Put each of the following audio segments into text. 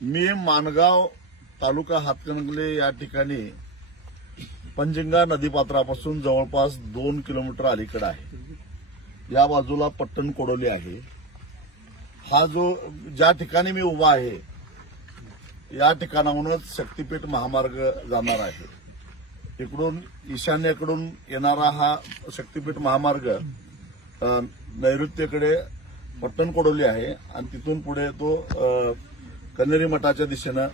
मी माणगाव तालुका हातकणंगले या ठिकाणी पंजिंगा नदीपात्रापासून जवळपास 2 किलोमीटर अलीकडे आहे। या बाजूला पट्टण कोडोली आहे। हा जो ज्या ठिकाणी मी उभा आहे या ठिकाणाहूनच शक्तीपीठ महामार्ग जाणार आहे। इकडून ईशान्येकडून येणारा हा शक्तीपीठ महामार्ग नैऋत्येकडे पट्टण कोडोली आहे आणि तिथून पुढे तो कन्हेरी मठाच्या दिशेने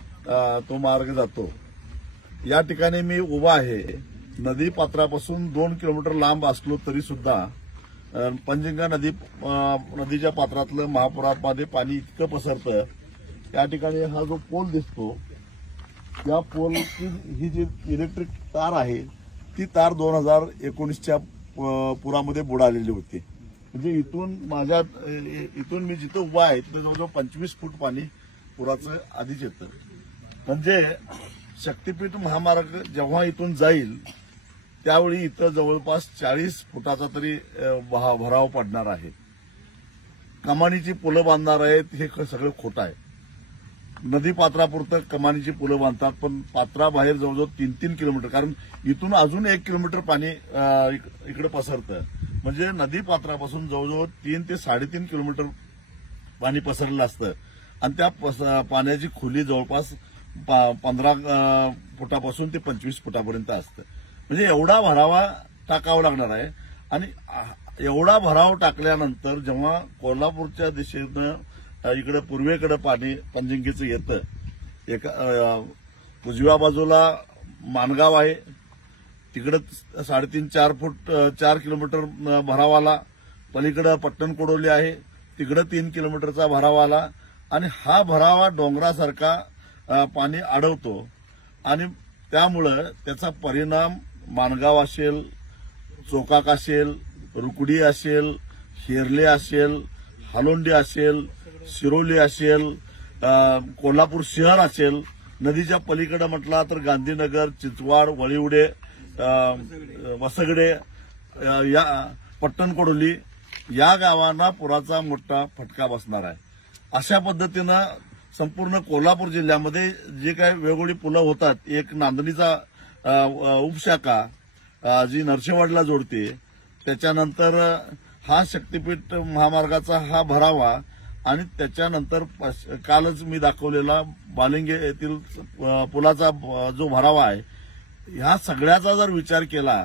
तो मार्ग जातो। या ठिकाणी मी उभा आहे। नदी पात्रापासून 2 किलोमीटर लांब असलो तरी सुद्धा पंजिंगा नदीच्या पात्रातलं महापुरामध्ये पाणी इतकं पसरतं। या ठिकाणी हा जो पोल दिसतो या पोलची ही जी इलेक्ट्रिक तार आहे ती तार 2019च्या पुरामध्ये बुडालेली होती। म्हणजे इथून मी जिथं उभा आहे तिथे जवळजवळ 25 फूट पाणी पुराचं आधीच येतं। म्हणजे शक्तीपीठ महामार्ग जेव्हा इथून जाईल त्यावेळी इथं जवळपास 40 फुटाचा तरी भराव पडणार आहे। कमानीची पुलं बांधणार आहेत हे सगळं खोटं आहे। नदी पात्रापुरतं कमानीची पुलं बांधतात पण पात्राबाहेर जवळजवळ 3-3 किलोमीटर, कारण इथून अजून 1 किलोमीटर पाणी इकडे पसरतं। म्हणजे नदी पात्रापासून जवळजवळ 3 ते 3.5 किलोमीटर पाणी पसरलेलं असतं आणि त्या पाण्याची खोली जवळपास 15 फुटापासून ते 25 फुटापर्यंत असतं। म्हणजे एवढा भरावा टाकावा लागणार आहे आणि एवढा भराव टाकल्यानंतर जेव्हा कोल्हापूरच्या दिशेनं इकडे पूर्वेकडे पाणी पंजिंगीचं येतं, उजव्या बाजूला माणगाव आहे तिकडे 3.5-4 फूट 4 किलोमीटर भराव आला, पलीकडे पट्टण कोडोली आहे तिकडे 3 किलोमीटरचा भराव आला आणि हा भरावा डोंगरासारखा पाणी अडवतो आणि त्यामुळं त्याचा परिणाम माणगाव असेल, चोकाक असेल, रुकडी असेल, हेरले असेल, हालोंडी असेल, शिरोली असेल, कोल्हापूर शहर असेल, नदीच्या पलीकडे म्हटला तर गांधीनगर, चिंचवाड, वळीवडे, वसगडे, या पट्टण कोडोली या गावांना पुराचा मोठा फटका बसणार आहे। अशा पद्धतीनं संपूर्ण कोल्हापूर जिल्ह्यामध्ये जे काही वेगवेगळी पुलं होतात, एक नांदणीचा उपशाखा जी नरसेवाडला जोडते, त्याच्यानंतर हा शक्तीपीठ महामार्गाचा हा भरावा आणि त्याच्यानंतर कालच मी दाखवलेला बालिंगे येथील पुलाचा जो भरावा आहे, ह्या सगळ्याचा जर विचार केला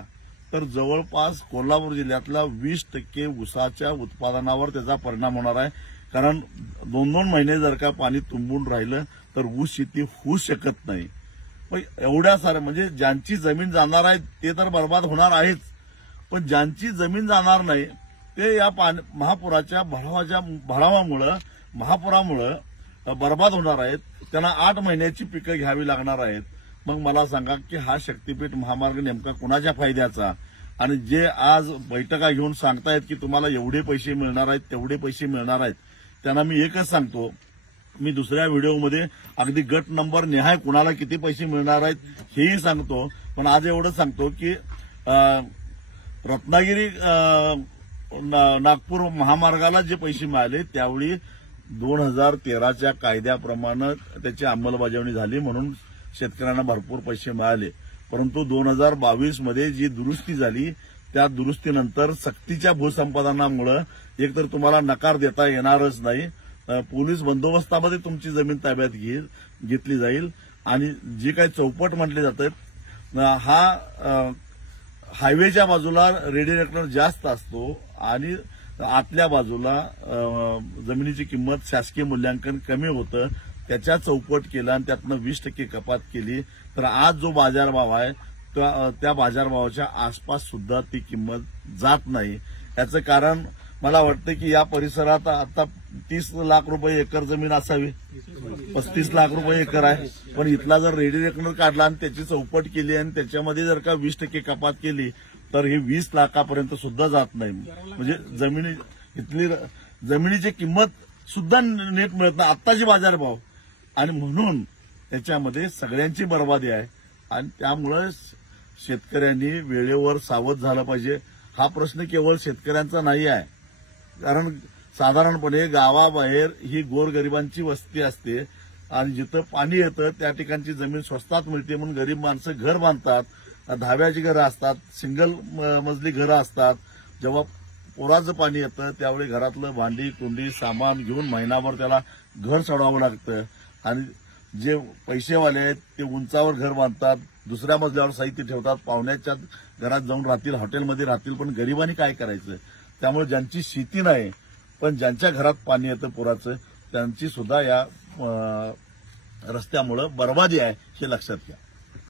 तर जवळपास कोल्हापूर जिल्ह्यातल्या 20% ऊसाच्या उत्पादनावर त्याचा परिणाम होणार आहे। कारण 2-2 महिने जर का पाणी तुंबून राहिलं तर ऊस शेती होऊ शकत नाही। पण एवढ्या साऱ्या म्हणजे ज्यांची जमीन जाणार आहे ते तर बर्बाद होणार आहेच, पण ज्यांची जमीन जाणार नाही ते या महापुराच्या महापुरामुळे बर्बाद होणार आहेत। त्यांना 8 महिन्याची पिकं घ्यावी लागणार आहेत। मग मला सांगा की हा शक्तीपीठ महामार्ग नेमका कुणाच्या फायद्याचा? आणि जे आज बैठका घेऊन सांगतायत की तुम्हाला एवढे पैसे मिळणार आहेत, तेवढे पैसे मिळणार आहेत, त्यांना मी एकच सांगतो, मी दुसऱ्या व्हिडिओमध्ये अगदी गट नंबर निहाय कुणाला किती पैसे मिळणार आहेत हेही सांगतो। पण आज एवढं सांगतो की रत्नागिरी नागपूर महामार्गाला जे पैसे मिळाले त्यावेळी 2013च्या कायद्याप्रमाणे त्याची अंमलबजावणी झाली म्हणून शेतकऱ्यांना भरपूर पैसे मिळाले। परंतु 2022 मध्ये जी दुरुस्ती झाली त्या दुरुस्तीनंतर सक्तीच्या भूसंपादनामुळे एकतर तुम्हाला नकार देता येणारच नाही, पोलीस बंदोबस्तामध्ये तुमची जमीन ताब्यात घेतली जाईल आणि जी काही चौपट म्हटली जाते हा हायवेच्या बाजूला रेडिएटर जास्त असतो आणि आतल्या बाजूला जमिनीची किंमत शासकीय मूल्यांकन कमी होतं, त्याच्या चौपट केला आणि त्यातनं 20% कपात केली तर आज जो बाजारभाव आहे त्या बाजारभावाच्या आसपास सुद्धा ती किंमत जात नाही। याचं कारण मला वाटतं की या परिसरात आता 30 लाख रुपये एकर जमीन असावी, 35 लाख रुपये एकर आहे, पण इथला जर रेडिएटर काढला आणि त्याची चौपट केली आणि त्याच्यामध्ये जर का 20% कपात केली तर हे 20 लाखापर्यंत सुद्धा जात नाही। म्हणजे इथली जमिनीची किंमत सुद्धा नीट मिळत नाही आत्ताची बाजारभाव, आणि म्हणून त्याच्यामध्ये सगळ्यांची बर्बादी आहे आणि त्यामुळे शेतकऱ्यांनी वेळेवर सावध झालं पाहिजे। हा प्रश्न केवळ शेतकऱ्यांचा नाही आहे, कारण साधारणपणे गावाबाहेर ही गोरगरिबांची वस्ती असते आणि जिथं पाणी येतं त्या ठिकाणची जमीन स्वस्तात मिळते म्हणून गरीब माणसं घर बांधतात. धाब्याची घरं असतात, सिंगल मजली घरं असतात. जेव्हा पुराचं पाणी येतं त्यावेळी घरातलं भांडी कुंडी सामान घेऊन महिनाभर त्याला घर चढवावं लागतं. आणि जे पैसेवाले आहेत ते उंचावर घर बांधतात, दुसऱ्या मजल्यावर साहित्य ठेवतात, पाहुण्याच्या घरात जाऊन राहतील, हॉटेलमध्ये राहतील. पण गरिबांनी काय करायचं? त्यामुळे ज्यांची शेती नाही पण ज्यांच्या घरात पाणी येतं पुराचं त्यांची सुद्धा या रस्त्यामुळे बर्बादी आहे हे लक्षात घ्या.